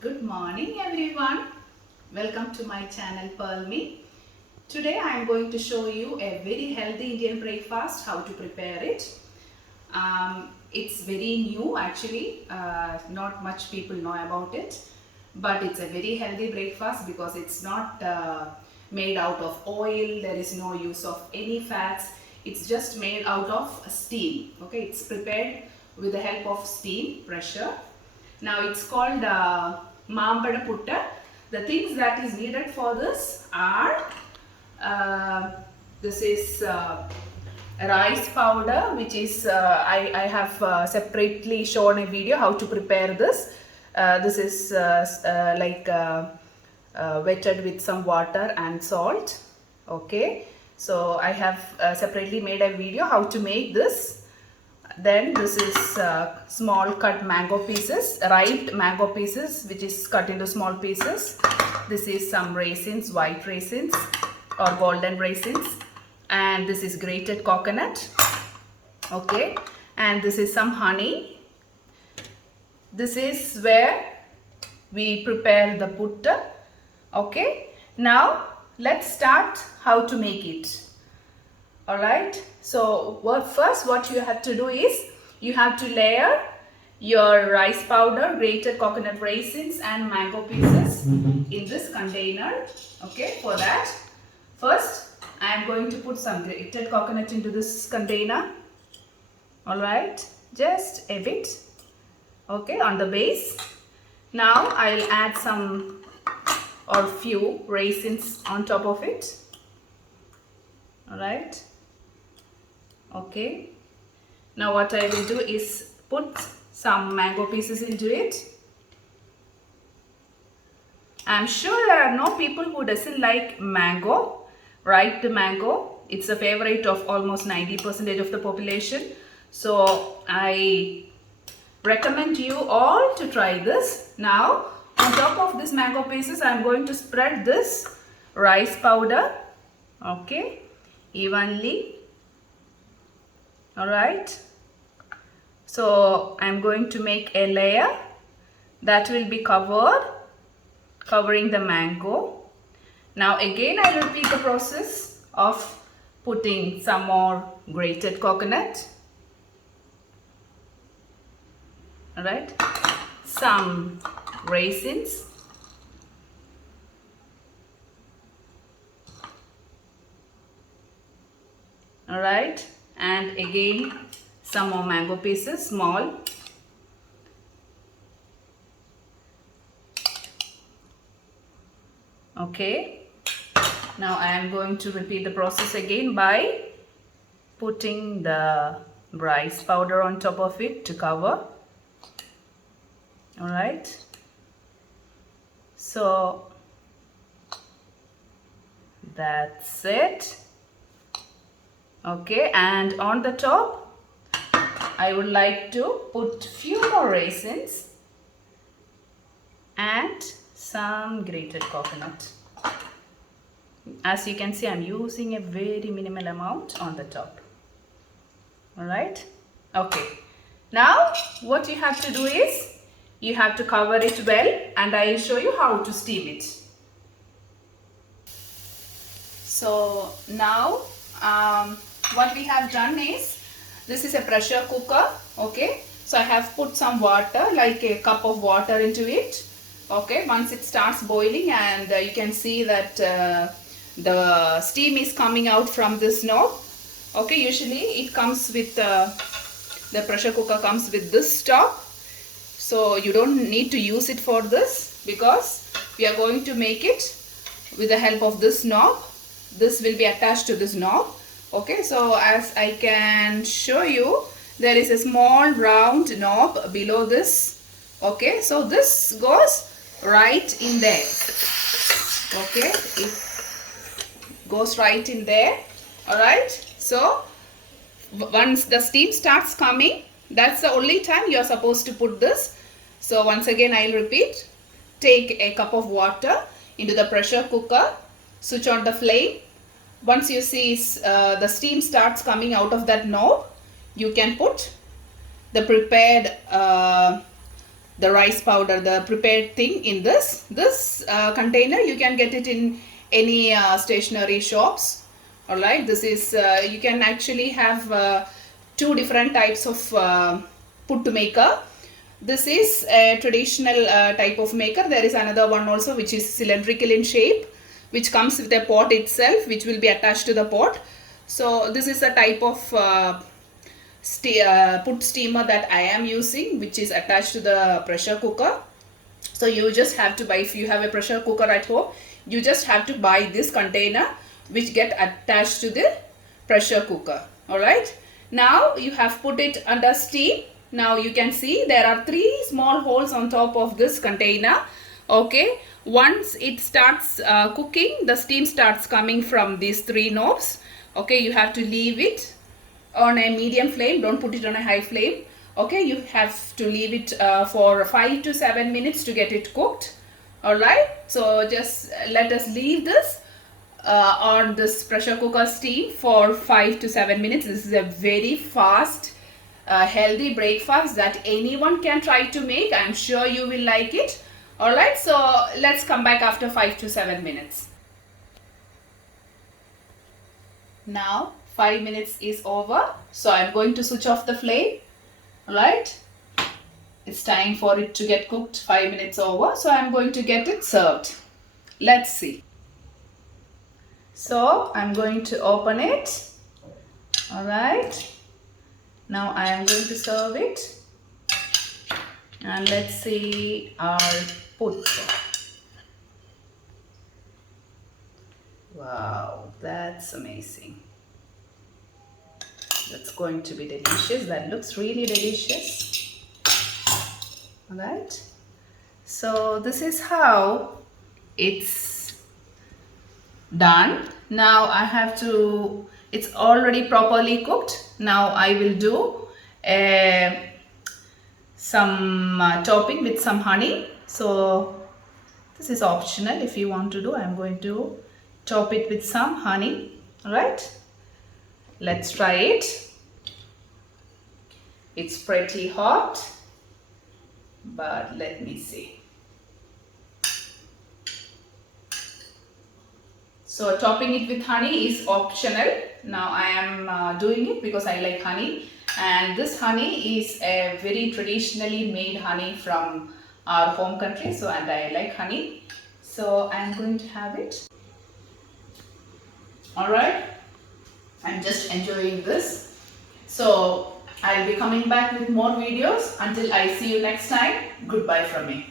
Good morning everyone. Welcome to my channel Pearl Me. Today I am going to show you a very healthy Indian breakfast, how to prepare it. It's very new actually, not much people know about it, but it's a very healthy breakfast because it's not made out of oil, there is no use of any fats, it's just made out of steam. Okay, it's prepared with the help of steam, pressure. Now it's called Mambada Putta. The things that is needed for this are this is rice powder, which is I have separately shown a video how to prepare this. This is wetted with some water and salt. Okay, so I have separately made a video how to make this. Then this is small cut mango pieces, ripe mango pieces, which is cut into small pieces. This is some raisins, white raisins or golden raisins, and this is grated coconut. Okay, and this is some honey. This is where we prepare the putta. Okay, now let's start how to make it. Alright, so first what you have to do is you have to layer your rice powder, grated coconut raisins and mango pieces in this container. Okay, for that first I am going to put some grated coconut into this container. Alright, just a bit. Okay, on the base. Now I will add some or few raisins on top of it. Alright. Okay, now what I will do is put some mango pieces into it. I'm sure there are no people who doesn't like mango, right? The mango, it's a favorite of almost 90% of the population. So I recommend you all to try this. Now on top of this mango pieces, I'm going to spread this rice powder, okay, evenly. Alright, so I'm going to make a layer that will be covering the mango. Now again I repeat the process of putting some more grated coconut. Alright, some raisins. Alright, and again some more mango pieces, small. Okay, now I am going to repeat the process again by putting the rice powder on top of it to cover. Alright, so that's it. Okay, and on the top I would like to put few more raisins and some grated coconut. As you can see, I'm using a very minimal amount on the top. Alright, okay, now what you have to do is you have to cover it well, and I will show you how to steam it. So now what we have done is, this is a pressure cooker. Okay, so I have put some water, like a cup of water into it. Okay, once it starts boiling, and you can see that the steam is coming out from this knob. Okay, usually it comes with the pressure cooker comes with this top, so you don't need to use it for this because we are going to make it with the help of this knob. This will be attached to this knob. Okay, so as I can show you, there is a small round knob below this. Okay, so this goes right in there. Okay, it goes right in there. Alright, so once the steam starts coming, that's the only time you are supposed to put this. So once again I'll repeat, take a cup of water into the pressure cooker, switch on the flame. Once you see the steam starts coming out of that knob, you can put the prepared the rice powder, the prepared thing in this container. You can get it in any stationery shops. All right, this is you can actually have two different types of put maker. This is a traditional type of maker. There is another one also which is cylindrical in shape, which comes with a pot itself, which will be attached to the pot. So this is a type of put steamer that I am using, which is attached to the pressure cooker. So you just have to buy, if you have a pressure cooker at home, you just have to buy this container which get attached to the pressure cooker. All right, now you have put it under steam. Now you can see there are 3 small holes on top of this container. Okay, once it starts cooking, the steam starts coming from these 3 knobs. Okay, you have to leave it on a medium flame, don't put it on a high flame. Okay, you have to leave it for 5 to 7 minutes to get it cooked. All right, so just let us leave this on this pressure cooker steam for 5 to 7 minutes. This is a very fast healthy breakfast that anyone can try to make. I'm sure you will like it. All right, so let's come back after 5 to 7 minutes. Now 5 minutes is over, so I'm going to switch off the flame. All right, it's time for it to get cooked. 5 minutes over, so I'm going to get it served. Let's see. So I'm going to open it. All right, now I am going to serve it, and let's see our put. Wow, that's amazing. That's going to be delicious. That looks really delicious. All right, so this is how it's done. Now I have to, it's already properly cooked. Now I will do some topping with some honey. So this is optional. If you want to do, I'm going to top it with some honey. All right, let's try it. It's pretty hot, but let me see. So topping it with honey is optional. Now I am doing it because I like honey, and this honey is a very traditionally made honey from our home country. So, and I like honey, so I am going to have it. All right, I'm just enjoying this. So I'll be coming back with more videos. Until I see you next time, goodbye from me.